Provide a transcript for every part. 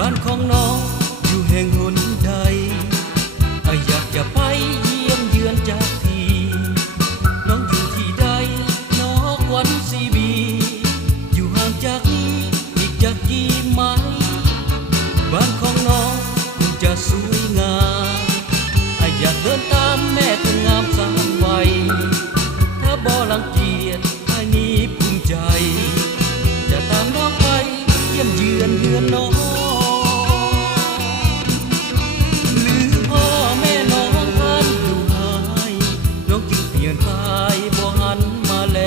บ้านของน้องอยู่แห่งหนใดอยากจะไปเยี่ยมเยือนจากทีน้องอยู่ที่ใดนอกวันซีบีอยู่ห่างจากนี้อีกจากกี่ไม้บ้านของน้องคงจะสวยงามอยากเดินตามแม่คนงามสร้างไว้ถ้าบ่รังเกียจอันนี้ภูมิใจจะตามน้องไปเยี่ยมเยือนเรือนน้องหรือพ่อแม่น้องท่านดูหายน้องจึงเปลี่ยนกายบ่หันมาแล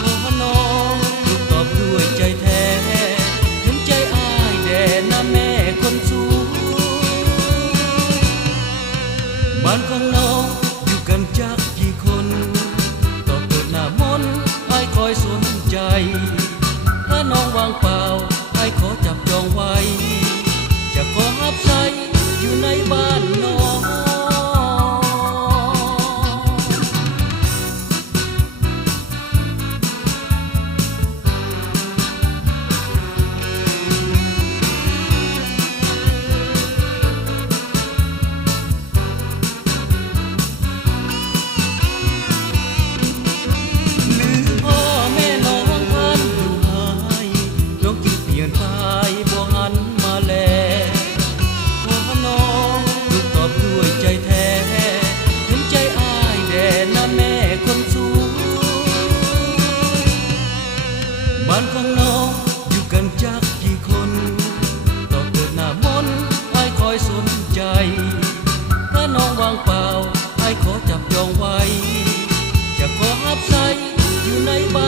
ขอน้องลูกตอบด้วยใจแท้เห็นใจอ้ายแด่นะแม่คนสวยบ้านของน้องอยู่กันจักกี่คนตอบเปิดหน้ามนต์อ้ายคอยสนใจถ้าน้องวางเปล่าอ้ายขอจับจองไว้จะขอรับใช้อยู่ในบ้านน้องบ้านของน้องอยู่กันจักกี่คนตอบเปิดหน้ามนต์อ้ายคอยสนใจถ้าน้องวางเปล่าอ้ายขอจับจองไว้จะขอรับใช้อยู่ในบ้าน